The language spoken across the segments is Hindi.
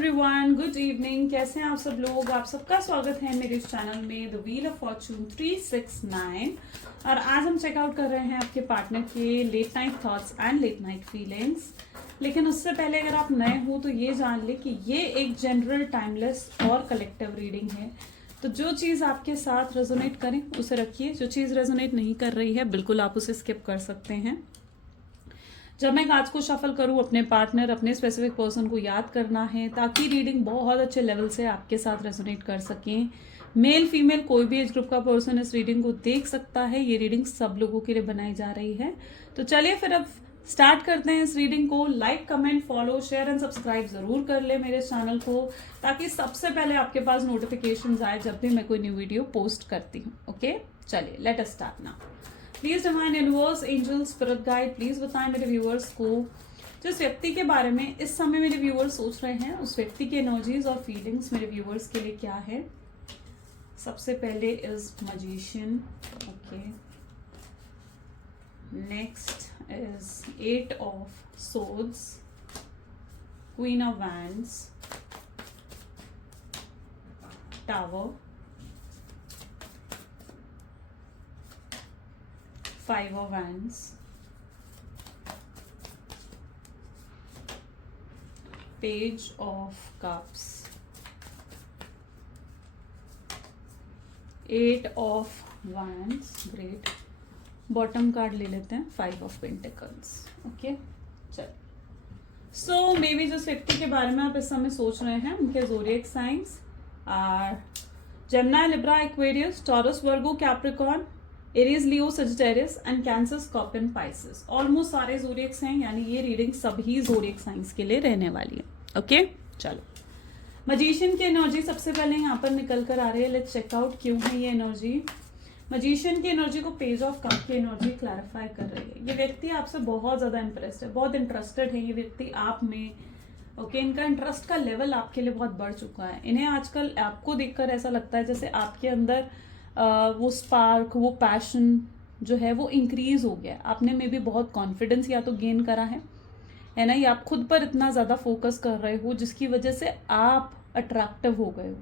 Everyone, good evening. कैसे हैं आप सब लोग? आप सबका स्वागत है मेरे इस चैनल में द व्हील ऑफ फॉर्चून 369। और आज हम चेकआउट कर रहे हैं आपके पार्टनर के late night thoughts and late night feelings. लेकिन उससे पहले अगर आप नए हो तो ये जान ले कि ये एक जनरल, टाइमलेस और कलेक्टिव रीडिंग है। तो जो चीज़ आपके साथ रेजोनेट करें उसे रखिए, जो चीज़ रेजोनेट नहीं कर रही है बिल्कुल आप उसे स्किप कर सकते हैं। जब मैं कार्ड्स को शफल करूं, अपने पार्टनर, अपने स्पेसिफिक पर्सन को याद करना है ताकि रीडिंग बहुत अच्छे लेवल से आपके साथ रेजोनेट कर सकें। मेल फीमेल कोई भी एज ग्रुप का पर्सन इस रीडिंग को देख सकता है। ये रीडिंग सब लोगों के लिए बनाई जा रही है। तो चलिए फिर अब स्टार्ट करते हैं इस रीडिंग को। Like, comment, follow, share and subscribe जरूर कर ले मेरे चैनल को, ताकि सबसे पहले आपके पास नोटिफिकेशन आए जब भी मैं कोई न्यू वीडियो पोस्ट करती हूँ। ओके, चलिए let us start now. Please divine universe, angel, spirit guide, please बताएं मेरे व्यूअर्स को जिस व्यक्ति के बारे में इस समय मेरे व्यूअर्स सोच रहे हैं, उस व्यक्ति की एनर्जीज और फीलिंग्स मेरे व्यूअर्स के लिए क्या है। सबसे पहले is magician. Okay, next is 8 of swords, queen of wands, tower, 5 of wands, page of cups, 8 of wands, great। Bottom card ले लेते हैं, 5 of pentacles। ओके, चल। सो मे बी जिस व्यक्ति के बारे में आप इस समय सोच रहे हैं उनके zodiac signs are Gemini, Libra, Aquarius, Taurus, Virgo, Capricorn, Aries, Leo, Sagittarius and Cancer, Scorpion, Pisces. Almost सारे ज़ोडिएक्स हैं, यानी ये रीडिंग सभी ज़ोडिएक साइंस के लिए रहने वाली है। ओके, चलो। मैजिशियन की एनर्जी सबसे पहले यहाँ पर निकल कर आ रही है। लेट्स चेक आउट क्यों है ये एनर्जी। मैजिशियन की एनर्जी को पेज ऑफ कप की एनर्जी क्लैरिफाई कर रही है। ये व्यक्ति आपसे बहुत ज़्यादा इंटरेस्टेड है, बहुत इंटरेस्टेड है ये व्यक्ति आप में। ओके, इनका इंटरेस्ट का लेवल आपके लिए बहुत बढ़ चुका है। इन्हें आजकल आपको देखकर ऐसा लगता है जैसे आपके अंदर वो स्पार्क, वो पैशन जो है वो इंक्रीज हो गया। आपने में भी बहुत कॉन्फिडेंस या तो गेन करा है ना, या आप खुद पर इतना ज़्यादा फोकस कर रहे हो जिसकी वजह से आप अट्रैक्टिव हो गए हो।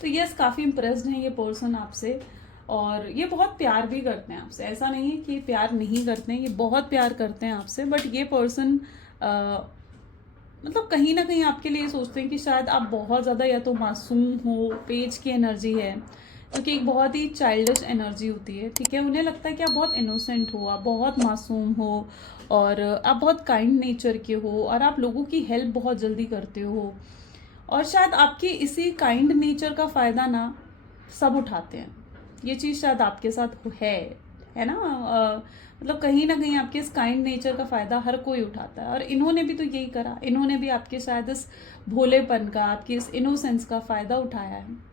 तो यस, काफ़ी इम्प्रेस्ड हैं ये पर्सन आपसे, और ये बहुत प्यार भी करते हैं आपसे। ऐसा नहीं है कि प्यार नहीं करते हैं, ये बहुत प्यार करते हैं आपसे। बट ये पर्सन मतलब कहीं ना कहीं आपके लिए सोचते हैं कि शायद आप बहुत ज़्यादा या तो मासूम हो, पेज की एनर्जी है, क्योंकि एक बहुत ही चाइल्डिश एनर्जी होती है। ठीक है, उन्हें लगता है कि आप बहुत इनोसेंट हो, आप बहुत मासूम हो, और आप बहुत काइंड नेचर के हो, और आप लोगों की हेल्प बहुत जल्दी करते हो। और शायद आपकी इसी काइंड नेचर का फ़ायदा ना सब उठाते हैं। ये चीज़ शायद आपके साथ है ना। मतलब कहीं ना कहीं आपके इस काइंड नेचर का फ़ायदा हर कोई उठाता है, और इन्होंने भी तो यही करा। इन्होंने भी आपके शायद इस भोलेपन का, आपकी इस इनोसेंस का फ़ायदा उठाया है।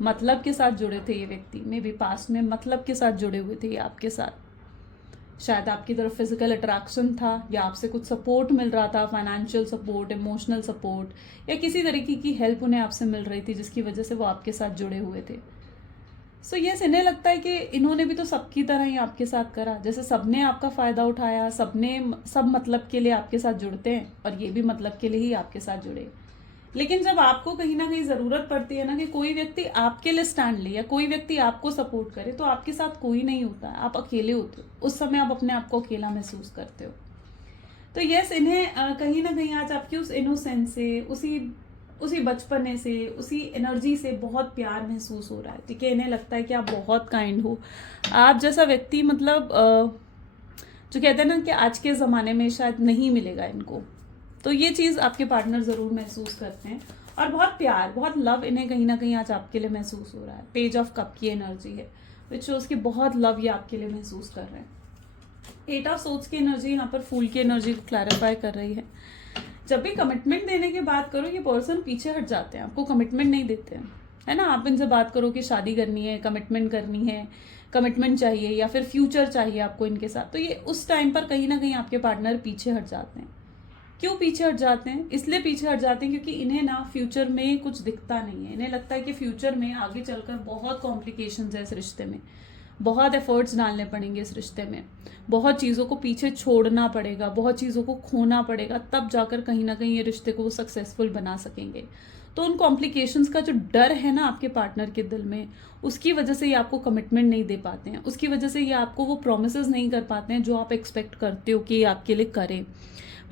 मतलब के साथ जुड़े थे ये व्यक्ति, में भी पास्ट में मतलब के साथ जुड़े हुए थे ये आपके साथ। शायद आपकी तरफ फिजिकल अट्रैक्शन था, या आपसे कुछ सपोर्ट मिल रहा था, फाइनेंशियल सपोर्ट, इमोशनल सपोर्ट, या किसी तरीके की हेल्प उन्हें आपसे मिल रही थी जिसकी वजह से वो आपके साथ जुड़े हुए थे। सो यस, इन्हें लगता है कि इन्होंने भी तो सबकी तरह ही आपके साथ करा। जैसे सबने आपका फ़ायदा उठाया, सब मतलब के लिए आपके साथ जुड़ते हैं, और ये भी मतलब के लिए ही आपके साथ जुड़े। लेकिन जब आपको कहीं ना कहीं ज़रूरत पड़ती है ना कि कोई व्यक्ति आपके लिए स्टैंड ले, या कोई व्यक्ति आपको सपोर्ट करे, तो आपके साथ कोई नहीं होता है, आप अकेले होते हो। उस समय आप अपने आप को अकेला महसूस करते हो। तो यस, इन्हें कहीं ना कहीं आज आपकी उस इनोसेंस से, उसी बचपने से, उसी एनर्जी से बहुत प्यार महसूस हो रहा है। ठीक है, इन्हें लगता है कि आप बहुत काइंड हो। आप जैसा व्यक्ति मतलब जो कहते हैं ना कि आज के ज़माने में शायद नहीं मिलेगा इनको। तो ये चीज़ आपके पार्टनर ज़रूर महसूस करते हैं, और बहुत प्यार, बहुत लव इन्हें कहीं ना कहीं आज आपके लिए महसूस हो रहा है। पेज ऑफ कप की एनर्जी है, विच शोज कि बहुत लव ये आपके लिए महसूस कर रहे हैं। 8 ऑफ सोर्ड्स की एनर्जी यहाँ पर फूल की एनर्जी को क्लैरिफाई कर रही है। जब भी कमिटमेंट देने की बात करो, ये पर्सन पीछे हट जाते हैं, आपको कमिटमेंट नहीं देते हैं, है ना। आप इनसे बात करो कि शादी करनी है, कमिटमेंट करनी है, कमिटमेंट चाहिए, या फिर फ्यूचर चाहिए आपको इनके साथ, तो ये उस टाइम पर कहीं ना कहीं आपके पार्टनर पीछे हट जाते हैं। क्यों पीछे हट जाते हैं? इसलिए पीछे हट जाते हैं क्योंकि इन्हें ना फ्यूचर में कुछ दिखता नहीं है। इन्हें लगता है कि फ्यूचर में आगे चलकर बहुत कॉम्प्लिकेशंस है इस रिश्ते में, बहुत एफर्ट्स डालने पड़ेंगे इस रिश्ते में, बहुत चीज़ों को पीछे छोड़ना पड़ेगा, बहुत चीज़ों को खोना पड़ेगा, तब जाकर कहीं ना कहीं ये रिश्ते को वो सक्सेसफुल बना सकेंगे। तो उन कॉम्प्लिकेशंस का जो डर है ना आपके पार्टनर के दिल में, उसकी वजह से ये आपको कमिटमेंट नहीं दे पाते हैं, उसकी वजह से ये आपको वो प्रोमिसेस नहीं कर पाते हैं जो आप एक्सपेक्ट करते हो कि ये आपके लिए करें।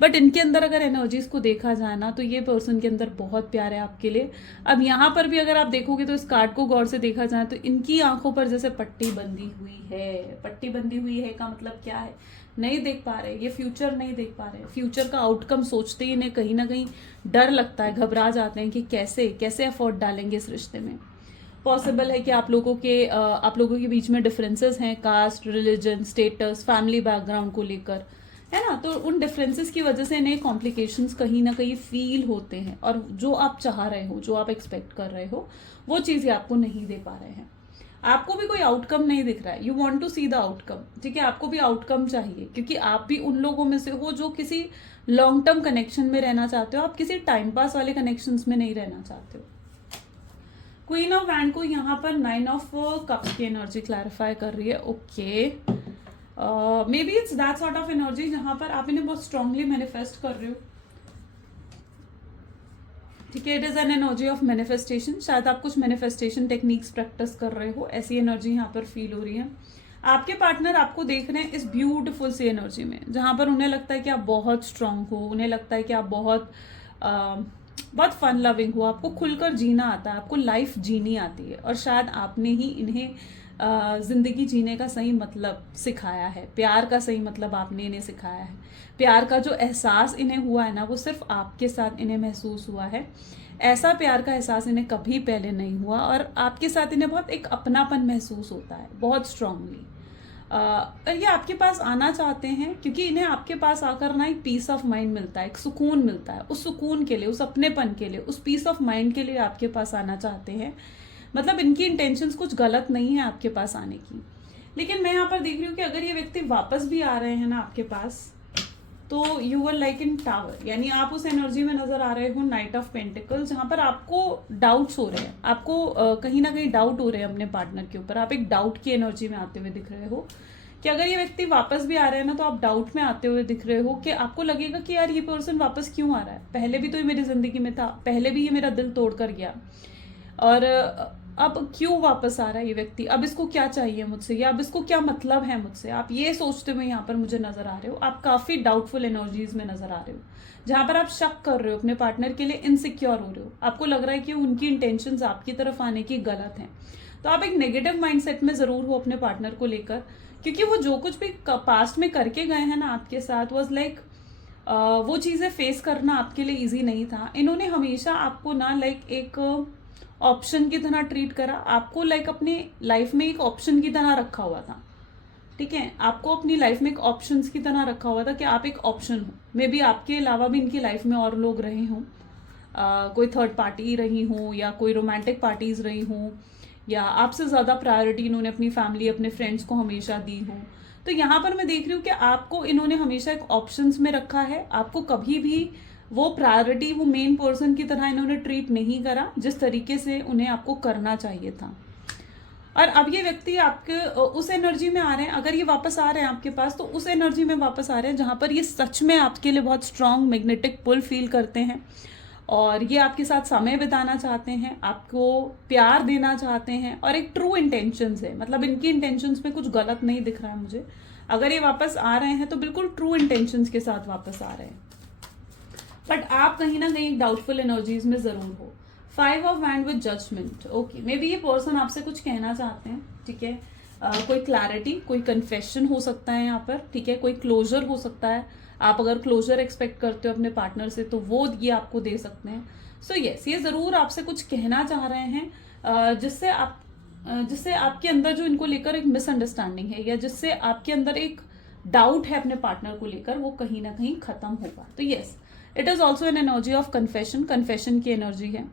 बट इनके अंदर अगर एनर्जीज को देखा जाए ना, तो ये पर्सन के अंदर बहुत प्यार है आपके लिए। अब यहाँ पर भी अगर आप देखोगे तो इस कार्ड को गौर से देखा जाए तो इनकी आंखों पर जैसे पट्टी बंधी हुई है। पट्टी बंधी हुई है का मतलब क्या है, नहीं देख पा रहे, ये फ्यूचर नहीं देख पा रहे। फ्यूचर का आउटकम सोचते ही इन्हें कहीं ना कहीं डर लगता है, घबरा जाते हैं कि कैसे कैसे एफर्ट डालेंगे इस रिश्ते में। पॉसिबल है कि आप लोगों के बीच में डिफरेंसेस हैं, caste, religion, status, family background को लेकर, है ना। तो उन डिफरेंसेस की वजह से इन्हें कॉम्प्लिकेशंस कहीं ना कहीं फील होते हैं, और जो आप चाह रहे हो, जो आप एक्सपेक्ट कर रहे हो, वो चीज़ें आपको नहीं दे पा रहे हैं। आपको भी कोई आउटकम नहीं दिख रहा है, you want to see the outcome, ठीक है। आपको भी आउटकम चाहिए, क्योंकि आप भी उन लोगों में से हो जो किसी लॉन्ग टर्म कनेक्शन में रहना चाहते हो, आप किसी टाइम पास वाले कनेक्शंस में नहीं रहना चाहते हो। क्वीन ऑफ वैंड को यहाँ पर 9 ऑफ कप्स की एनर्जी क्लैरिफाई कर रही है। Okay, may B it's that sort of energy जहां पर आप इन्हें बहुत स्ट्रांगली मैनिफेस्ट कर रहे हो, ठीक है। It is an energy of manifestation, शायद आप कुछ मैनिफेस्टेशन टेक्निक्स प्रैक्टिस कर रहे हो, ऐसी एनर्जी यहाँ पर फील हो रही है। आपके पार्टनर आपको देख रहे हैं इस ब्यूटीफुल सी एनर्जी में, जहां पर उन्हें लगता है कि आप बहुत स्ट्रांग हो, उन्हें लगता है कि आप बहुत फन लविंग हो, आपको खुलकर जीना आता है, आपको लाइफ जीनी आती है, और शायद आपने ही इन्हें जिंदगी जीने का सही मतलब सिखाया है, प्यार का सही मतलब आपने इन्हें सिखाया है। प्यार का जो एहसास इन्हें हुआ है ना, वो सिर्फ आपके साथ इन्हें महसूस हुआ है। ऐसा प्यार का एहसास इन्हें कभी पहले नहीं हुआ, और आपके साथ इन्हें बहुत एक अपनापन महसूस होता है, बहुत स्ट्रांगली। और ये आपके पास आना चाहते हैं, क्योंकि इन्हें आपके पास आकर ना एक पीस ऑफ माइंड मिलता है, एक सुकून मिलता है। उस सुकून के लिए, उस अपनेपन के लिए, उस पीस ऑफ माइंड के लिए आपके पास आना चाहते हैं। मतलब इनकी इंटेंशंस कुछ गलत नहीं है आपके पास आने की। लेकिन मैं यहाँ पर देख रही हूँ कि अगर ये व्यक्ति वापस भी आ रहे हैं ना आपके पास, तो you are like in tower, यानी आप उस एनर्जी में नजर आ रहे हो नाइट ऑफ पेंटिकल, जहां पर आपको डाउट्स हो रहे हैं, आपको कहीं ना कहीं डाउट हो रहे हैं अपने पार्टनर के ऊपर। आप एक डाउट की एनर्जी में आते हुए दिख रहे हो, कि अगर ये व्यक्ति वापस भी आ रहे हैं ना, तो आप डाउट में आते हुए दिख रहे हो, कि आपको लगेगा कि यार ये पर्सन वापस क्यों आ रहा है, पहले भी तो ये मेरी जिंदगी में था, पहले भी ये मेरा दिल तोड़ कर गया, और अब क्यों वापस आ रहा है ये व्यक्ति, अब इसको क्या चाहिए मुझसे, या अब इसको क्या मतलब है मुझसे। आप ये सोचते हुए यहाँ पर मुझे नजर आ रहे हो, आप काफी डाउटफुल एनर्जीज में नजर आ रहे हो, जहां पर आप शक कर रहे हो अपने पार्टनर के लिए, इनसिक्योर हो रहे हो, आपको लग रहा है कि उनकी इंटेंशंस आपकी तरफ आने की गलत हैं। तो आप एक नेगेटिव माइंडसेट में जरूर हो अपने पार्टनर को लेकर, क्योंकि वो जो कुछ भी पास्ट में करके गए हैं ना आपके साथ, वॉज लाइक वो चीजें फेस करना आपके लिए इजी नहीं था। इन्होंने हमेशा आपको ना लाइक एक ऑप्शन की तरह ट्रीट करा, आपको लाइक अपनी लाइफ में एक ऑप्शन की तरह रखा हुआ था, ठीक है। आपको अपनी लाइफ में एक ऑप्शन की तरह रखा हुआ था कि आप एक ऑप्शन हो। मे बी आपके अलावा भी इनकी लाइफ में और लोग रहे हों, कोई थर्ड पार्टी रही हो, या कोई रोमांटिक पार्टीज रही हों, या आपसे ज़्यादा प्रायोरिटी इन्होंने अपनी फैमिली, अपने फ्रेंड्स को हमेशा दी हो। तो यहाँ पर मैं देख रही हूँ कि आपको इन्होंने हमेशा एक ऑप्शंस में रखा है, आपको कभी भी वो प्रायोरिटी, वो मेन पर्सन की तरह इन्होंने ट्रीट नहीं करा, जिस तरीके से उन्हें आपको करना चाहिए था। और अब ये व्यक्ति आपके उस एनर्जी में आ रहे हैं, अगर ये वापस आ रहे हैं आपके पास, तो उस एनर्जी में वापस आ रहे हैं जहां पर ये सच में आपके लिए बहुत स्ट्रांग मैग्नेटिक पुल फील करते हैं, और ये आपके साथ समय बिताना चाहते हैं, आपको प्यार देना चाहते हैं, और एक ट्रू इंटेंशंस है। मतलब इनकी इंटेंशंस में कुछ गलत नहीं दिख रहा है मुझे। अगर ये वापस आ रहे हैं तो बिल्कुल ट्रू इंटेंशंस के साथ वापस आ रहे हैं, बट आप कहीं ना कहीं डाउटफुल एनर्जीज में जरूर हो। 5 of hand with judgment. Okay, may be ये पर्सन आपसे कुछ कहना चाहते हैं, ठीक है। कोई क्लैरिटी, कोई कन्फेशन हो सकता है यहाँ पर, ठीक है। कोई क्लोजर हो सकता है, आप अगर क्लोजर एक्सपेक्ट करते हो अपने पार्टनर से, तो वो ये आपको दे सकते हैं। सो यस, ये जरूर आपसे कुछ कहना चाह रहे हैं, जिससे आपके अंदर जो इनको लेकर एक मिसअंडरस्टैंडिंग है, या जिससे आपके अंदर एक डाउट है अपने पार्टनर को लेकर, वो कहीं ना कहीं खत्म होगा। तो yes, it is also an energy of confession, confession की एनर्जी है।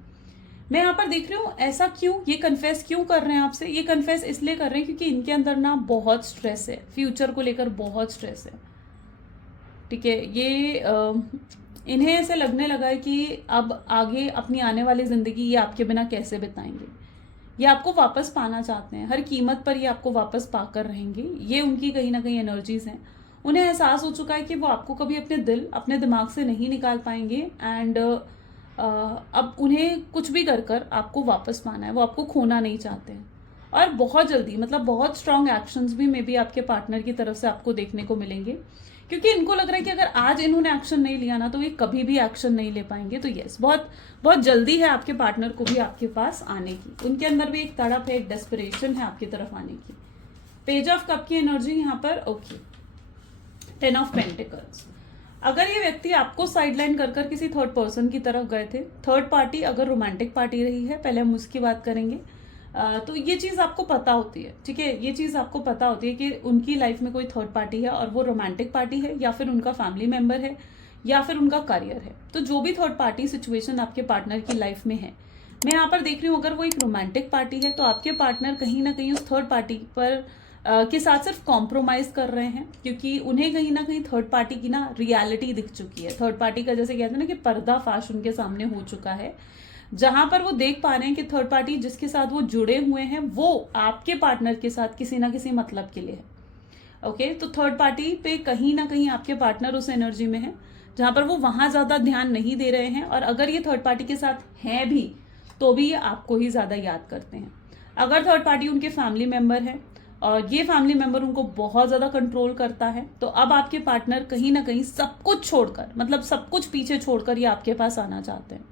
मैं यहाँ पर देख रही हूँ, ऐसा क्यों, ये कन्फेस क्यों कर रहे हैं आपसे। ये कन्फेस इसलिए कर रहे हैं क्योंकि इनके अंदर ना बहुत स्ट्रेस है, फ्यूचर को लेकर बहुत स्ट्रेस है, ठीक है। ये इन्हें ऐसे लगने लगा है कि अब आगे अपनी आने वाली जिंदगी ये आपके बिना कैसे बिताएंगे, ये आपको वापस पाना चाहते हैं, हर कीमत पर ये आपको वापस पाकर रहेंगे। ये उनकी कहीं ना कहीं एनर्जीज हैं। उन्हें एहसास हो चुका है कि वो आपको कभी अपने दिमाग से नहीं निकाल पाएंगे। एंड अब उन्हें कुछ भी कर कर आपको वापस पाना है, वो आपको खोना नहीं चाहते हैं। और बहुत जल्दी, मतलब बहुत स्ट्रांग एक्शंस भी मे बी आपके पार्टनर की तरफ से आपको देखने को मिलेंगे, क्योंकि इनको लग रहा है कि अगर आज इन्होंने एक्शन नहीं लिया ना तो ये कभी भी एक्शन नहीं ले पाएंगे। तो यस, बहुत बहुत जल्दी है आपके पार्टनर को भी आपके पास आने की। उनके अंदर भी एक तड़प है, एक डेस्परेशन है आपकी तरफ आने की। पेज ऑफ कप की एनर्जी यहाँ पर, ओके। 10 of pentacles. अगर ये व्यक्ति आपको साइडलाइन कर कर किसी थर्ड पर्सन की तरफ गए थे, थर्ड पार्टी अगर रोमांटिक पार्टी रही है, पहले हम उसकी बात करेंगे, तो ये चीज़ आपको पता होती है, ठीक है। ये चीज़ आपको पता होती है कि उनकी लाइफ में कोई थर्ड पार्टी है, और वो रोमांटिक पार्टी है या फिर उनका फैमिली मेंबर है या फिर उनका करियर है। तो जो भी थर्ड पार्टी सिचुएशन आपके पार्टनर की लाइफ में है, मैं यहाँ पर देख रही हूँ अगर वो एक रोमांटिक पार्टी है तो आपके पार्टनर कहीं ना कहीं उस थर्ड पार्टी पर के साथ सिर्फ कॉम्प्रोमाइज कर रहे हैं, क्योंकि उन्हें कहीं ना कहीं थर्ड पार्टी की ना रियलिटी दिख चुकी है। थर्ड पार्टी का जैसे कहते हैं ना कि पर्दाफाश उनके सामने हो चुका है, जहां पर वो देख पा रहे हैं कि थर्ड पार्टी जिसके साथ वो जुड़े हुए हैं वो आपके पार्टनर के साथ किसी ना किसी मतलब के लिए है। ओके, तो थर्ड पार्टी पे कहीं ना कहीं आपके पार्टनर उस एनर्जी में है जहां पर वो वहां ज्यादा ध्यान नहीं दे रहे हैं, और अगर ये थर्ड पार्टी के साथ हैं भी तो भी ये आपको ही ज्यादा याद करते हैं। अगर थर्ड पार्टी उनके फैमिली मेंबर है और ये फैमिली मेंबर उनको बहुत ज्यादा कंट्रोल करता है, तो अब आपके पार्टनर कहीं ना कहीं सब कुछ छोड़कर, मतलब सब कुछ पीछे छोड़कर ये आपके पास आना चाहते हैं,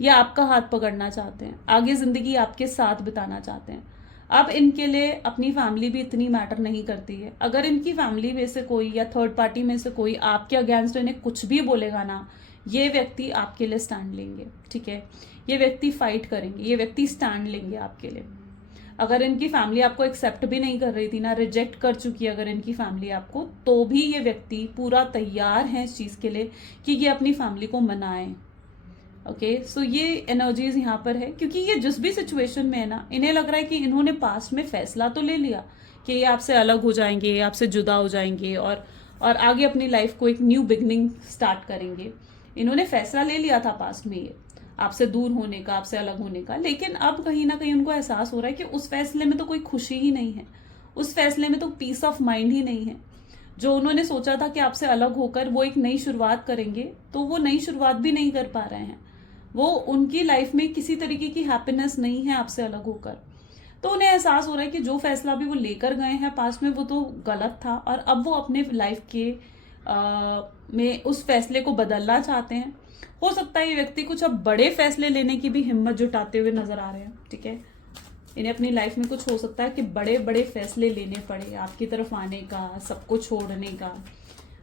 ये आपका हाथ पकड़ना चाहते हैं, आगे जिंदगी आपके साथ बिताना चाहते हैं। अब इनके लिए अपनी फैमिली भी इतनी मैटर नहीं करती है। अगर इनकी फैमिली में से कोई या थर्ड पार्टी में से कोई आपके अगेंस्ट इन्हें कुछ भी बोलेगा ना, ये व्यक्ति आपके लिए स्टैंड लेंगे, ठीक है। ये व्यक्ति फाइट करेंगे, ये व्यक्ति स्टैंड लेंगे आपके लिए। अगर इनकी फैमिली आपको एक्सेप्ट भी नहीं कर रही थी ना, रिजेक्ट कर चुकी है अगर इनकी फैमिली आपको, तो भी ये व्यक्ति पूरा तैयार है इस चीज के लिए कि ये अपनी फैमिली को मनाएं। ओके, सो ये एनर्जीज यहाँ पर है, क्योंकि ये जिस भी सिचुएशन में है ना, इन्हें लग रहा है कि इन्होंने पास्ट में फैसला तो ले लिया कि ये आपसे अलग हो जाएंगे, आपसे जुदा हो जाएंगे, और आगे अपनी लाइफ को एक न्यू बिगनिंग स्टार्ट करेंगे। इन्होंने फैसला ले लिया था पास्ट में ये आपसे दूर होने का, आपसे अलग होने का, लेकिन अब कहीं ना कहीं उनको एहसास हो रहा है कि उस फैसले में तो कोई खुशी ही नहीं है, उस फैसले में तो पीस ऑफ माइंड ही नहीं है। जो उन्होंने सोचा था कि आपसे अलग होकर वो एक नई शुरुआत करेंगे, तो वो नई शुरुआत भी नहीं कर पा रहे हैं। वो उनकी लाइफ में किसी तरीके की हैप्पीनेस नहीं है आपसे अलग होकर। तो उन्हें एहसास हो रहा है कि जो फैसला भी वो लेकर गए हैं पास्ट में वो तो गलत था, और अब वो अपने लाइफ के में उस फैसले को बदलना चाहते हैं। हो सकता है ये व्यक्ति कुछ अब बड़े फैसले लेने की भी हिम्मत जुटाते हुए नजर आ रहे हैं, ठीक है। इन्हें अपनी लाइफ में कुछ हो सकता है कि बड़े बड़े फैसले लेने पड़े, आपकी तरफ आने का, सबको छोड़ने का,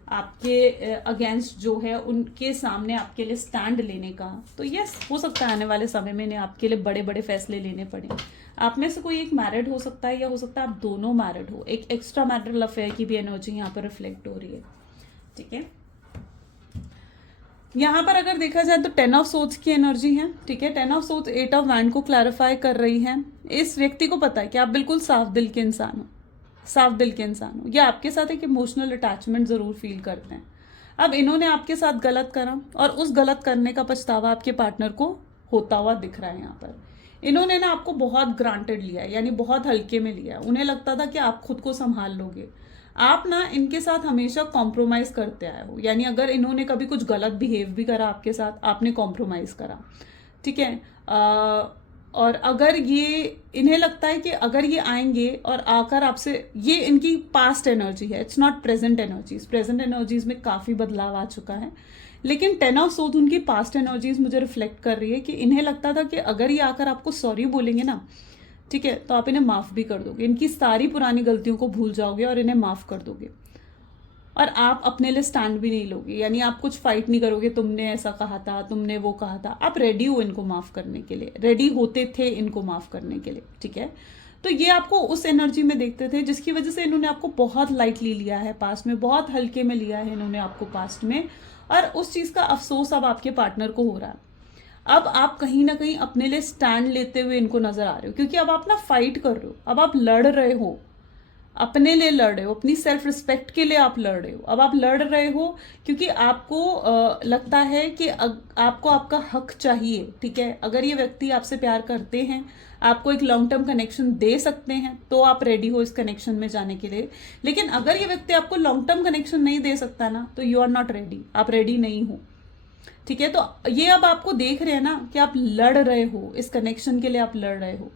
आपके अगेंस्ट जो है उनके सामने आपके लिए स्टैंड लेने का। तो यस, हो सकता है आने वाले समय में इन्हें आपके लिए बड़े बड़े फैसले लेने पड़े। आप में से कोई एक मैरिड हो सकता है, या हो सकता है आप दोनों मैरिड हो। एक एक्स्ट्रा मैरिटल अफेयर की भी एनर्जी यहाँ पर रिफ्लेक्ट हो रही है, ठीक है। यहाँ पर अगर देखा जाए तो 10 ऑफ सोर्ड्स की एनर्जी है, ठीक है। 10 ऑफ सोर्ड्स 8 ऑफ वैंड को क्लैरिफाई कर रही है। इस व्यक्ति को पता है कि आप बिल्कुल साफ दिल के इंसान हो, साफ दिल के इंसान हो। ये आपके साथ एक इमोशनल अटैचमेंट जरूर फील करते हैं। अब इन्होंने आपके साथ गलत करा, और उस गलत करने का पछतावा आपके पार्टनर को होता हुआ दिख रहा है। यहाँ पर इन्होंने ना आपको बहुत ग्रांटेड लिया है, यानी बहुत हल्के में लिया। उन्हें लगता था कि आप खुद को संभाल लोगे। आप ना इनके साथ हमेशा कॉम्प्रोमाइज करते आए हो, यानी अगर इन्होंने कभी कुछ गलत बिहेव भी करा आपके साथ, आपने कॉम्प्रोमाइज करा, ठीक है। और अगर ये, इन्हें लगता है कि अगर ये आएंगे और आकर आपसे, ये इनकी पास्ट एनर्जी है, it's not present energies. Present energies में काफी बदलाव आ चुका है, लेकिन 10 ऑफ सोर्ड उनकी पास्ट एनर्जीज मुझे रिफ्लेक्ट कर रही है कि इन्हें लगता था कि अगर ये आकर आपको सॉरी बोलेंगे ना, ठीक है, तो आप इन्हें माफ भी कर दोगे, इनकी सारी पुरानी गलतियों को भूल जाओगे और इन्हें माफ कर दोगे, और आप अपने लिए स्टैंड भी नहीं लोगे। यानी आप कुछ फाइट नहीं करोगे, तुमने ऐसा कहा था, तुमने वो कहा था। आप रेडी हो इनको माफ करने के लिए, रेडी होते थे इनको माफ करने के लिए, ठीक है। तो ये आपको उस एनर्जी में देखते थे जिसकी वजह से इन्होंने आपको बहुत लाइटली लिया है पास्ट में, बहुत हल्के में लिया है इन्होंने आपको पास्ट में, और उस चीज का अफसोस अब आपके पार्टनर को हो रहा है। अब आप कहीं ना कहीं अपने लिए स्टैंड लेते हुए इनको नजर आ रहे हो, क्योंकि अब आप ना फाइट कर रहे हो, अब आप लड़ रहे हो, अपने लिए लड़ रहे हो, अपनी सेल्फ रिस्पेक्ट के लिए आप लड़ रहे हो। अब आप लड़ रहे हो क्योंकि आपको लगता है कि आपको आपका हक चाहिए, ठीक है। अगर ये व्यक्ति आपसे प्यार करते हैं, आपको एक लॉन्ग टर्म कनेक्शन दे सकते हैं तो आप रेडी हो इस कनेक्शन में जाने के लिए। लेकिन अगर ये व्यक्ति आपको लॉन्ग टर्म कनेक्शन नहीं दे सकता ना, तो यू आर नॉट रेडी, आप रेडी नहीं हो। ठीक है, तो ये अब आपको देख रहे हैं ना कि आप लड़ रहे हो, इस कनेक्शन के लिए आप लड़ रहे हो।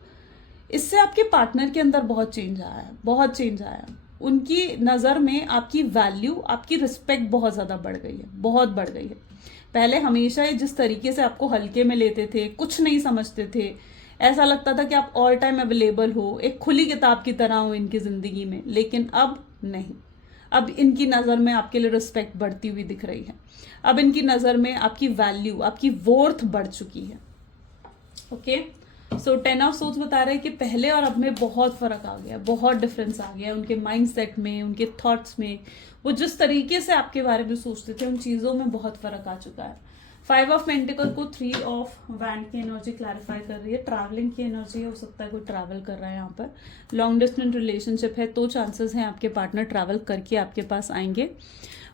इससे आपके पार्टनर के अंदर बहुत चेंज आया है, बहुत चेंज आया है। उनकी नज़र में आपकी वैल्यू, आपकी रिस्पेक्ट बहुत ज़्यादा बढ़ गई है, बहुत बढ़ गई है। पहले हमेशा ये जिस तरीके से आपको हल्के में लेते थे, कुछ नहीं समझते थे, ऐसा लगता था कि आप ऑल टाइम अवेलेबल हो, एक खुली किताब की तरह हो इनकी ज़िंदगी में। लेकिन अब नहीं, अब इनकी नज़र में आपके लिए रिस्पेक्ट बढ़ती हुई दिख रही है। अब इनकी नज़र में आपकी वैल्यू, आपकी वर्थ बढ़ चुकी है। ओके, सो 10 ऑफ सोर्ड्स बता रहे हैं कि पहले और अब में बहुत फर्क आ गया, बहुत डिफरेंस आ गया उनके माइंडसेट में, उनके थॉट्स में। वो जिस तरीके से आपके बारे में सोचते थे, उन चीज़ों में बहुत फर्क आ चुका है। 5 ऑफ पेंटिकल को 3 ऑफ वैंड की एनर्जी क्लैरिफाई कर रही है। ट्रैवलिंग की एनर्जी है, हो सकता है कोई ट्रैवल कर रहा है यहाँ पर। लॉन्ग डिस्टेंस रिलेशनशिप है तो चांसेस हैं आपके पार्टनर ट्रैवल करके आपके पास आएंगे,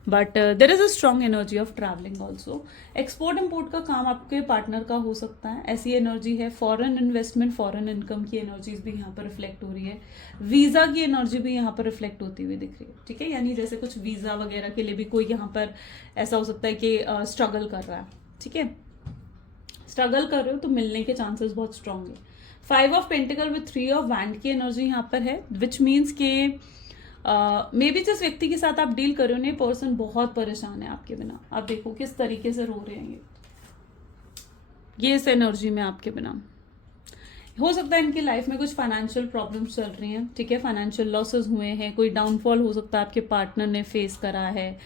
but there is a strong energy of travelling also. Export import का काम आपके पार्टनर का हो सकता है, ऐसी एनर्जी है। फॉरेन इन्वेस्टमेंट, फॉरेन इनकम की एनर्जीज भी यहाँ पर रिफ्लेक्ट हो रही है। वीजा की एनर्जी भी यहाँ पर रिफ्लेक्ट होती हुई दिख रही है। ठीक है, यानी जैसे कुछ वीजा वगैरह के लिए भी कोई यहाँ पर ऐसा हो सकता है कि स्ट्रगल कर रहा है। ठीक है, स्ट्रगल कर रहे हो तो मिलने के चांसेस बहुत स्ट्रॉन्ग है। 5 of pentacle with 3 of wand की एनर्जी यहाँ पर है, विच मीन्स के मे बी जिस व्यक्ति के साथ आप डील कर रहे हो, ये पर्सन बहुत परेशान है आपके बिना। आप देखो किस तरीके से रो रहे हैं ये इस एनर्जी में आपके बिना। हो सकता है इनकी लाइफ में कुछ फाइनेंशियल प्रॉब्लम्स चल रही हैं। ठीक है, फाइनेंशियल लॉसेस हुए हैं, कोई डाउनफॉल हो सकता है आपके पार्टनर ने फेस करा है।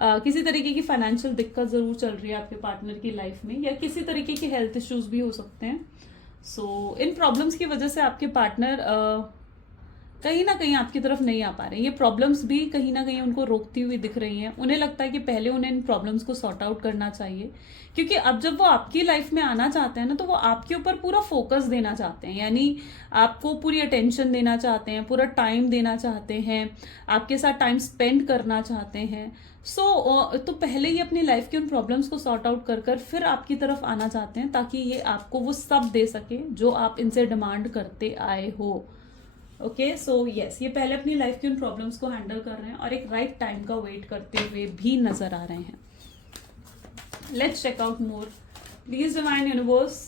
किसी तरीके की फाइनेंशियल दिक्कत जरूर चल रही है आपके पार्टनर की लाइफ में, या किसी तरीके के हेल्थ इश्यूज भी हो सकते हैं। सो इन प्रॉब्लम्स की वजह से आपके पार्टनर कहीं ना कहीं आपकी तरफ नहीं आ पा रहे हैं। ये प्रॉब्लम्स भी कहीं ना कहीं उनको रोकती हुई दिख रही हैं। उन्हें लगता है कि पहले उन्हें इन प्रॉब्लम्स को सॉर्ट आउट करना चाहिए, क्योंकि अब जब वो आपकी लाइफ में आना चाहते हैं ना, तो वो आपके ऊपर पूरा फोकस देना चाहते हैं, यानी आपको पूरी अटेंशन देना चाहते हैं, पूरा टाइम देना चाहते हैं, आपके साथ टाइम स्पेंड करना चाहते हैं। तो पहले ही अपनी लाइफ की उन प्रॉब्लम्स को सॉर्ट आउट कर फिर आपकी तरफ आना चाहते हैं, ताकि ये आपको वो सब दे सके जो आप इनसे डिमांड करते आए हो। ओके, सो यस, ये पहले अपनी लाइफ की उन प्रॉब्लम्स को हैंडल कर रहे हैं और एक राइट टाइम का वेट करते हुए भी नजर आ रहे हैं। Let's check out more. Please divine universe,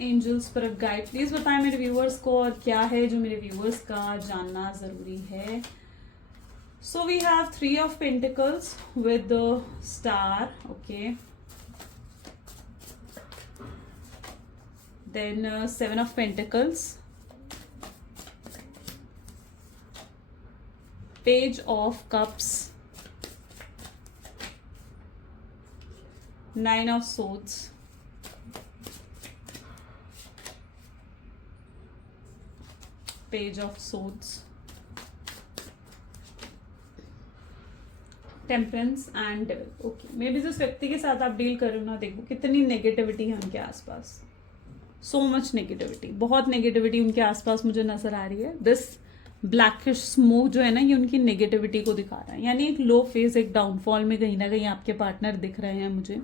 angels, spirit guide, please बताएं मेरे व्यूअर्स को और क्या है जो मेरे व्यूअर्स का जानना जरूरी है। So we have 3 of pentacles with star. Okay, then 7 of pentacles, Page of Cups, 9 of Swords, Page of Swords, Temperance and Devil. Okay, may be जिस व्यक्ति के साथ आप डील कर रहे हो ना, देखो कितनी नेगेटिविटी है उनके आसपास, सो मच नेगेटिविटी, बहुत नेगेटिविटी उनके आसपास मुझे नजर आ रही है। दिस ब्लैकिश स्मोक जो है ना, ये उनकी नेगेटिविटी को दिखा रहा है, यानी एक लो फेज, एक डाउनफॉल में कहीं ना कहीं आपके पार्टनर दिख रहे हैं मुझे।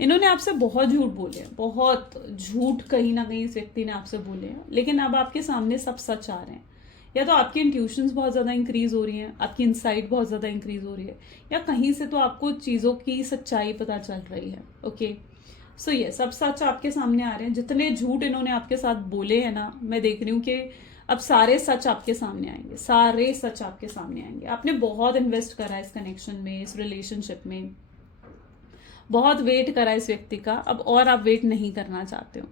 इन्होंने आपसे बहुत झूठ बोले हैं, बहुत झूठ कहीं ना कहीं इस व्यक्ति ने आपसे बोले हैं, लेकिन अब आपके सामने सब सच आ रहे हैं। या तो आपकी इंट्यूशंस बहुत ज़्यादा इंक्रीज हो रही हैं, आपकी इंसाइट बहुत ज़्यादा इंक्रीज हो रही है, या कहीं से तो आपको चीज़ों की सच्चाई पता चल रही है। ओके, सो ये सब सच आपके सामने आ रहे हैं। जितने झूठ इन्होंने आपके साथ बोले हैं ना, मैं देख रही हूँ कि अब सारे सच आपके सामने आएंगे, सारे सच आपके सामने आएंगे। आपने बहुत इन्वेस्ट करा है इस कनेक्शन में, इस रिलेशनशिप में, बहुत वेट करा इस व्यक्ति का, अब और आप वेट नहीं करना चाहते हो,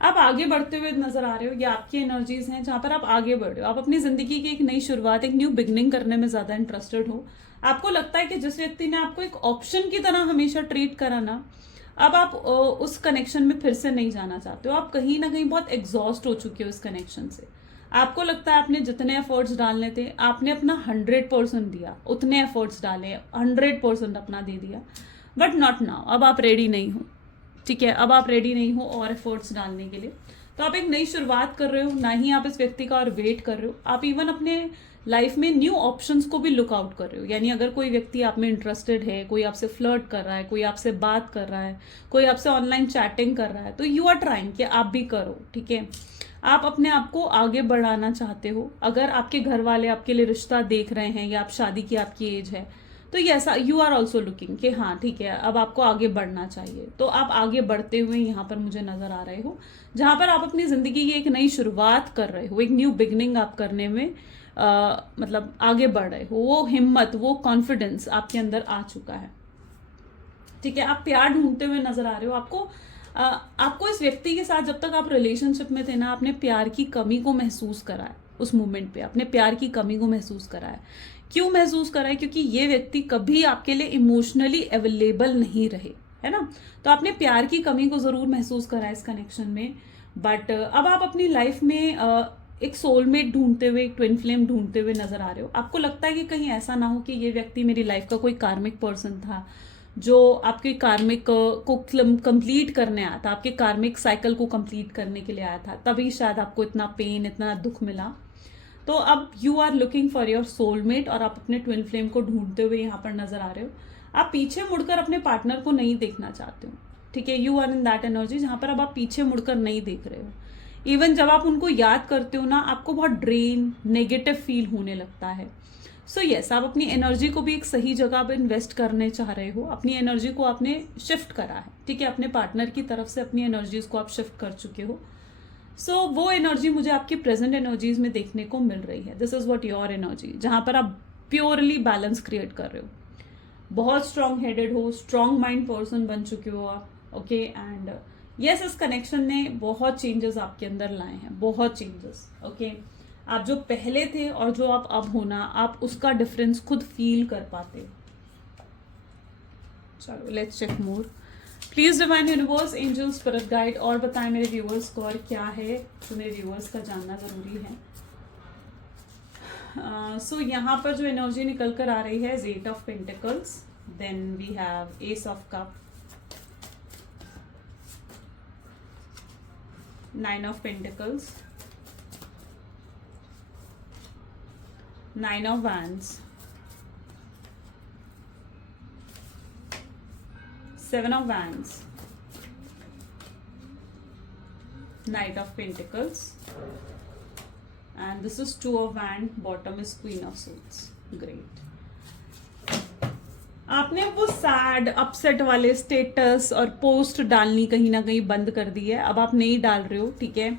आप आगे बढ़ते हुए नजर आ रहे हो। ये आपकी एनर्जीज हैं जहां पर आप आगे बढ़ रहे हो, आप अपनी जिंदगी की एक नई शुरुआत, एक न्यू बिगनिंग करने में ज्यादा इंटरेस्टेड हो। आपको लगता है कि जिस व्यक्ति ने आपको एक ऑप्शन की तरह हमेशा ट्रीट करा ना, अब आप उस कनेक्शन में फिर से नहीं जाना चाहते हो। आप कहीं ना कहीं बहुत एग्जॉस्ट हो चुके हो इस कनेक्शन से। आपको लगता है आपने जितने एफर्ट्स डालने थे, आपने अपना 100% दिया, उतने एफर्ट्स डाले, 100% अपना दे दिया, बट नॉट नाउ। अब आप रेडी नहीं हो। ठीक है, अब आप रेडी नहीं हो और एफर्ट्स डालने के लिए। तो आप एक नई शुरुआत कर रहे हो, ना ही आप इस व्यक्ति का और वेट कर रहे हो। आप इवन अपने लाइफ में न्यू ऑप्शंस को भी लुक आउट कर रहे हो। यानी अगर कोई व्यक्ति आप में इंटरेस्टेड है, कोई आपसे फ्लर्ट कर रहा है, कोई आपसे बात कर रहा है, कोई आपसे ऑनलाइन चैटिंग कर रहा है, तो यू आर ट्राइंग कि आप भी करो, ठीक है। आप अपने आप को आगे बढ़ाना चाहते हो। अगर आपके घर वाले आपके लिए रिश्ता देख रहे हैं या आप शादी की आपकी एज है, तो ये ऐसा यू आर ऑल्सो लुकिंग कि हाँ ठीक है, अब आपको आगे बढ़ना चाहिए। तो आप आगे बढ़ते हुए यहाँ पर मुझे नजर आ रहे हो, जहाँ पर आप अपनी जिंदगी की एक नई शुरुआत कर रहे हो, एक न्यू बिगनिंग आप करने में मतलब आगे बढ़ रहे हो। वो हिम्मत, वो कॉन्फिडेंस आपके अंदर आ चुका है, ठीक है। आप प्यार ढूंढते हुए नजर आ रहे हो। आपको इस व्यक्ति के साथ जब तक आप रिलेशनशिप में थे ना, आपने प्यार की कमी को महसूस करा है। उस मोमेंट पे आपने प्यार की कमी को महसूस करा है। क्यों महसूस करा है? क्योंकि ये व्यक्ति कभी आपके लिए इमोशनली अवेलेबल नहीं रहे, है ना। तो आपने प्यार की कमी को जरूर महसूस करा है इस कनेक्शन में। बट अब आप अपनी लाइफ में एक सोलमेट ढूंढते हुए, एक ट्विन फ्लेम ढूंढते हुए नजर आ रहे हो। आपको लगता है कि कहीं ऐसा ना हो कि ये व्यक्ति मेरी लाइफ का कोई कार्मिक पर्सन था, जो आपके कार्मिक को कंप्लीट करने आया था, आपके कार्मिक साइकिल को कंप्लीट करने के लिए आया था, तभी शायद आपको इतना पेन, इतना दुख मिला। तो अब you are looking for your soulmate और आप अपने ट्विन फ्लेम को ढूंढते हुए यहाँ पर नजर आ रहे हो। आप पीछे मुड़कर अपने पार्टनर को नहीं देखना चाहते हो, ठीक है। You are in that energy जहां पर अब आप पीछे मुड़कर नहीं देख रहे हो। इवन जब आप उनको याद करते हो ना, आपको बहुत ड्रेन, नेगेटिव फील होने लगता है। सो यस, आप अपनी एनर्जी को भी एक सही जगह पर इन्वेस्ट करने चाह रहे हो। अपनी एनर्जी को आपने शिफ्ट करा है, ठीक है। अपने पार्टनर की तरफ से अपनी एनर्जीज को आप शिफ्ट कर चुके हो। सो वो एनर्जी मुझे आपकी प्रेजेंट एनर्जीज में देखने को मिल रही है। This is what your energy, जहां पर आप प्योरली बैलेंस क्रिएट कर रहे हो। बहुत स्ट्रांग हेडेड हो, स्ट्रांग माइंड पर्सन बन चुके हो आप, ओके। एंड यस, इस कनेक्शन ने बहुत चेंजेस आपके अंदर लाए हैं, बहुत चेंजेस, ओके। आप जो पहले थे और जो आप अब हो ना, आप उसका डिफरेंस खुद फील कर पाते हो। चलो let's check more. Please divine universe, angel, spirit guide और बताएं मेरे व्यूअर्स को और क्या है जो मेरे व्यूअर्स का जानना जरूरी है। सो यहाँ पर जो एनर्जी निकल कर आ रही है, 8 of pentacles, then we have ace of cup, 9 of pentacles, 9 of wands, 7 of wands, Knight of Pentacles, and this is 2 of wands, bottom is Queen of Swords. Great. आपने वो सैड, अपसेट वाले स्टेटस और पोस्ट डालनी कहीं ना कहीं बंद कर दी है। अब आप नहीं डाल रहे हो, ठीक है।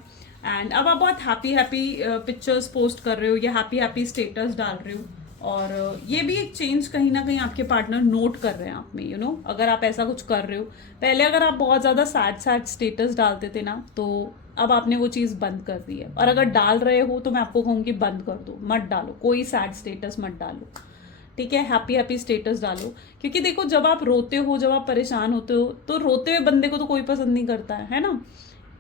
एंड अब आप बहुत हैप्पी पिक्चर्स पोस्ट कर रहे हो या हैप्पी स्टेटस डाल रहे हो। और ये भी एक चेंज कहीं ना कहीं आपके पार्टनर नोट कर रहे हैं आप में, यू नो। अगर आप ऐसा कुछ कर रहे हो, पहले अगर आप बहुत ज़्यादा सैड स्टेटस डालते थे ना, तो अब आपने वो चीज़ बंद कर दी है। और अगर डाल रहे हो तो मैं आपको कहूँगी बंद कर दो, मत डालो, कोई सैड स्टेटस मत डालो, ठीक है। हैप्पी स्टेटस डालो। क्योंकि देखो, जब आप रोते हो, जब आप परेशान होते हो, तो रोते हुए बंदे को तो कोई पसंद नहीं करता है ना।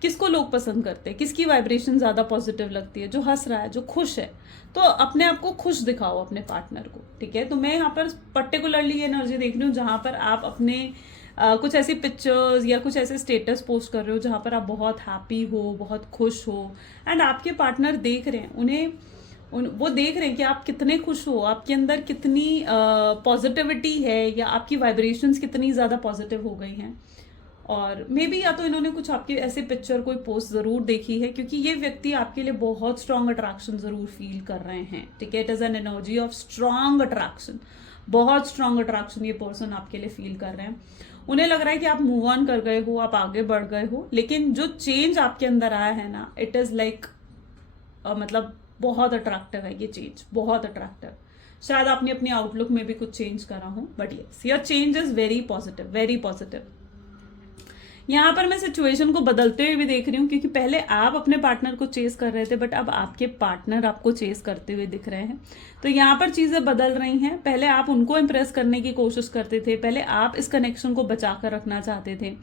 किसको लोग पसंद करते हैं? किसकी वाइब्रेशन ज़्यादा पॉजिटिव लगती है? जो हंस रहा है, जो खुश है। तो अपने आप को खुश दिखाओ अपने पार्टनर को, ठीक है। तो मैं यहाँ पर पर्टिकुलरली एनर्जी देख रही हूँ जहाँ पर आप अपने कुछ ऐसी पिक्चर्स या कुछ ऐसे स्टेटस पोस्ट कर रहे हो जहाँ पर आप बहुत हैप्पी हो, बहुत खुश हो। एंड आपके पार्टनर देख रहे हैं, वो देख रहे हैं कि आप कितने खुश हो, आपके अंदर कितनी पॉजिटिविटी है, या आपकी वाइब्रेशंस कितनी ज़्यादा पॉजिटिव हो गई हैं। और मे बी या तो इन्होंने कुछ आपके ऐसे पिक्चर, कोई पोस्ट ज़रूर देखी है, क्योंकि ये व्यक्ति आपके लिए बहुत स्ट्रांग अट्रैक्शन ज़रूर फील कर रहे हैं, ठीक है। It is an energy of strong attraction, बहुत स्ट्रांग अट्रैक्शन ये पर्सन आपके लिए फील कर रहे हैं। उन्हें लग रहा है कि आप मूव ऑन कर गए हो, आप आगे बढ़ गए हो। लेकिन जो चेंज आपके अंदर आया है ना, इट इज़ लाइक मतलब बहुत अट्रैक्टिव है ये चेंज, बहुत अट्रैक्टिव। शायद आपने अपनी आउटलुक में भी कुछ चेंज करा हो, but yes, your change is very positive, very positive. यहाँ पर मैं सिचुएशन को बदलते हुए भी देख रही हूँ, क्योंकि पहले आप अपने पार्टनर को चेस कर रहे थे, बट अब आपके पार्टनर आपको चेस करते हुए दिख रहे हैं। तो यहाँ पर चीज़ें बदल रही हैं। पहले आप उनको इम्प्रेस करने की कोशिश करते थे, पहले आप इस कनेक्शन को बचा कर रखना चाहते थे,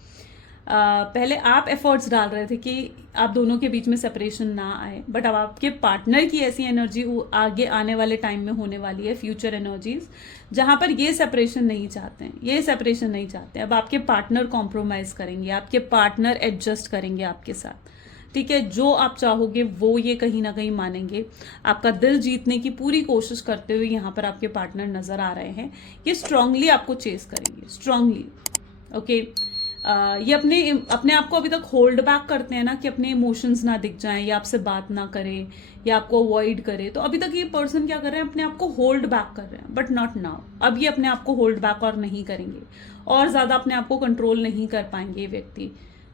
पहले आप एफर्ट्स डाल रहे थे कि आप दोनों के बीच में सेपरेशन ना आए। बट अब आपके पार्टनर की ऐसी एनर्जी आगे आने वाले टाइम में होने वाली है, फ्यूचर एनर्जीज, जहां पर ये सेपरेशन नहीं चाहते हैं, ये सेपरेशन नहीं चाहते। अब आपके पार्टनर कॉम्प्रोमाइज करेंगे, आपके पार्टनर एडजस्ट करेंगे आपके साथ, ठीक है, जो आप चाहोगे वो ये कहीं ना कहीं मानेंगे। आपका दिल जीतने की पूरी कोशिश करते हुए यहाँ पर आपके पार्टनर नजर आ रहे हैं। ये स्ट्रांगली आपको चेस करेंगे, स्ट्रांगली। ओके, ये अपने अपने आप को अभी तक होल्ड बैक करते हैं ना, कि अपने इमोशंस ना दिख जाएं, या आपसे बात ना करे, या आपको अवॉइड करे। तो अभी तक ये पर्सन क्या कर रहे हैं, अपने आप को होल्ड बैक कर रहे हैं, बट नॉट नाउ। अब ये अपने आप को होल्ड बैक और नहीं करेंगे, और ज्यादा अपने आप को कंट्रोल नहीं कर पाएंगे ये व्यक्ति।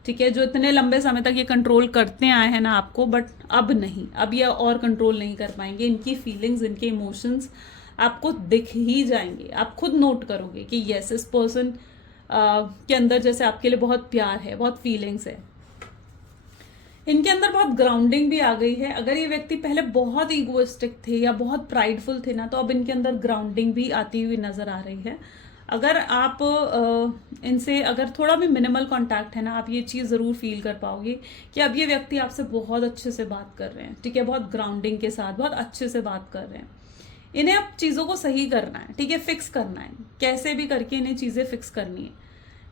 ठीक है, जो इतने लंबे समय तक ये कंट्रोल करते आए हैं ना आपको, बट अब नहीं, अब ये और कंट्रोल नहीं कर पाएंगे। इनकी फीलिंग्स, इनके इमोशंस आपको दिख ही जाएंगे। आप खुद नोट करोगे कि यस, इस पर्सन के अंदर जैसे आपके लिए बहुत प्यार है, बहुत फीलिंग्स है। इनके अंदर बहुत ग्राउंडिंग भी आ गई है। अगर ये व्यक्ति पहले बहुत ईगोइस्टिक थे या बहुत प्राइडफुल थे ना, तो अब इनके अंदर ग्राउंडिंग भी आती हुई नजर आ रही है। अगर आप इनसे अगर थोड़ा भी मिनिमल कांटेक्ट है ना, आप ये चीज़ ज़रूर फील कर पाओगे कि अब ये व्यक्ति आपसे बहुत अच्छे से बात कर रहे हैं। ठीक है, बहुत ग्राउंडिंग के साथ बहुत अच्छे से बात कर रहे हैं। इन्हें अब चीज़ों को सही करना है, ठीक है, फिक्स करना है, कैसे भी करके इन्हें चीज़ें फिक्स करनी है।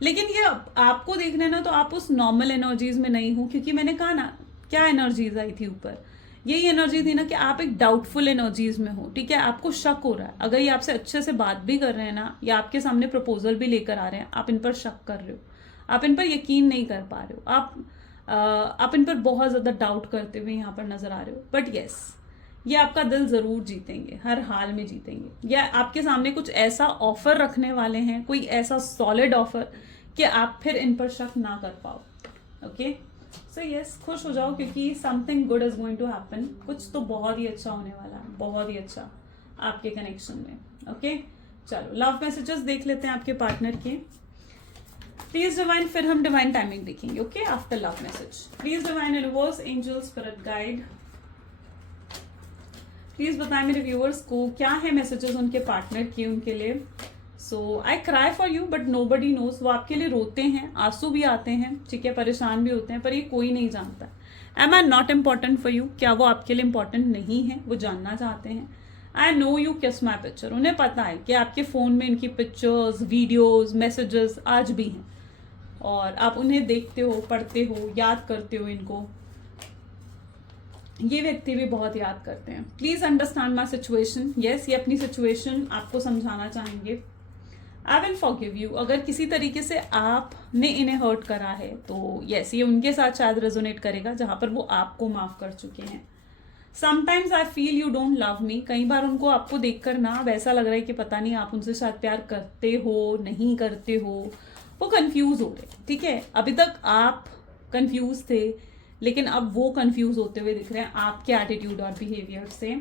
लेकिन ये आपको देखना है ना, तो आप उस नॉर्मल एनर्जीज में नहीं हो, क्योंकि मैंने कहा ना क्या एनर्जीज आई थी ऊपर, यही एनर्जी थी ना कि आप एक डाउटफुल एनर्जीज में हो। ठीक है, आपको शक हो रहा है। अगर ये आपसे अच्छे से बात भी कर रहे हैं ना, या आपके सामने प्रपोजल भी लेकर आ रहे हैं, आप इन पर शक कर रहे हो, आप इन पर यकीन नहीं कर पा रहे हो, आप इन पर बहुत ज़्यादा डाउट करते हुए यहाँ पर नजर आ रहे हो। बट येस, ये आपका दिल जरूर जीतेंगे, हर हाल में जीतेंगे। या आपके सामने कुछ ऐसा ऑफर रखने वाले हैं, कोई ऐसा सॉलिड ऑफर कि आप फिर इन पर शक ना कर पाओ। ओके, सो यस, खुश हो जाओ, क्योंकि something good is going to happen. कुछ तो बहुत ही अच्छा होने वाला है, बहुत ही अच्छा आपके कनेक्शन में। ओके, चलो लव मैसेजेस देख लेते हैं आपके पार्टनर के। प्लीज डिवाइन, फिर हम डिवाइन टाइमिंग देखेंगे। Okay, after love message please divine universe, angel, spirit guide, please बताएं मेरे व्यूअर्स को क्या है मैसेजेस उनके पार्टनर की, उनके लिए। So I cry for you but nobody knows. वो आपके लिए रोते हैं, आंसू भी आते हैं, ठीक है, परेशान भी होते हैं, पर ये कोई नहीं जानता। Am I not important for you, क्या वो आपके लिए इम्पॉर्टेंट नहीं है, वो जानना चाहते हैं। आई नो यू किस माई पिक्चर, उन्हें पता है कि आपके फ़ोन में इनकी पिक्चर्स, वीडियोज, मैसेजेस आज भी हैं, और आप उन्हें देखते हो, पढ़ते हो, याद करते हो इनको। ये व्यक्ति भी बहुत याद करते हैं। Please understand my situation. Yes, ये अपनी सिचुएशन आपको समझाना चाहेंगे। आई विल फॉरगिव यू, अगर किसी तरीके से आपने इन्हें हर्ट करा है तो यस, ये उनके साथ शायद रेजोनेट करेगा जहां पर वो आपको माफ कर चुके हैं। Sometimes I feel you don't love me, कई बार उनको आपको देखकर ना वैसा लग रहा है कि पता नहीं आप उनसे शायद प्यार करते हो, नहीं करते हो, वो कंफ्यूज हो रहे। ठीक है, अभी तक आप कंफ्यूज थे, लेकिन अब वो कंफ्यूज होते हुए दिख रहे हैं आपके एटीट्यूड और बिहेवियर से।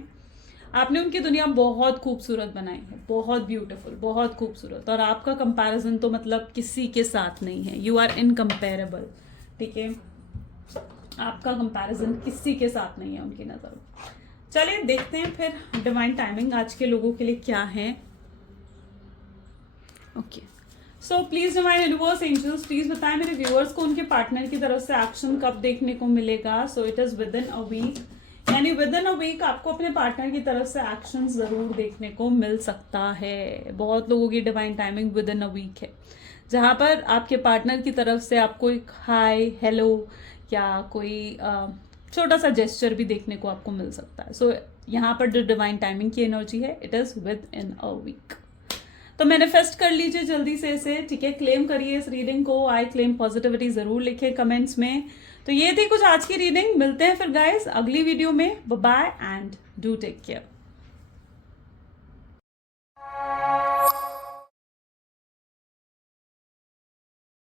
आपने उनकी दुनिया बहुत खूबसूरत बनाई है, बहुत ब्यूटीफुल, बहुत खूबसूरत, और आपका कंपैरिजन तो मतलब किसी के साथ नहीं है। You are incomparable. ठीक है, आपका कंपैरिजन किसी के साथ नहीं है उनकी नजर में। चलिए देखते हैं फिर डिवाइन टाइमिंग आज के लोगों के लिए क्या है। Okay, so please divine universe, angels, please बताएं मेरे व्यूअर्स को उनके पार्टनर की तरफ से एक्शन कब देखने को मिलेगा। So it is within a week, यानी विद इन अ वीक आपको अपने पार्टनर की तरफ से एक्शन जरूर देखने को मिल सकता है। बहुत लोगों की divine timing within a week है, जहां पर आपके पार्टनर की तरफ से आपको एक हाय, हेलो या कोई छोटा सा जेस्चर भी देखने को आपको मिल सकता है। सो यहाँ पर जो डिवाइन टाइमिंग की एनर्जी है, it is within a week. तो मैनिफेस्ट कर लीजिए जल्दी से इसे, ठीक है, क्लेम करिए इस रीडिंग को। आई क्लेम पॉजिटिविटी जरूर लिखे कमेंट्स में। तो ये थी कुछ आज की रीडिंग। मिलते हैं फिर गाइस अगली वीडियो में। Bye bye and do take care.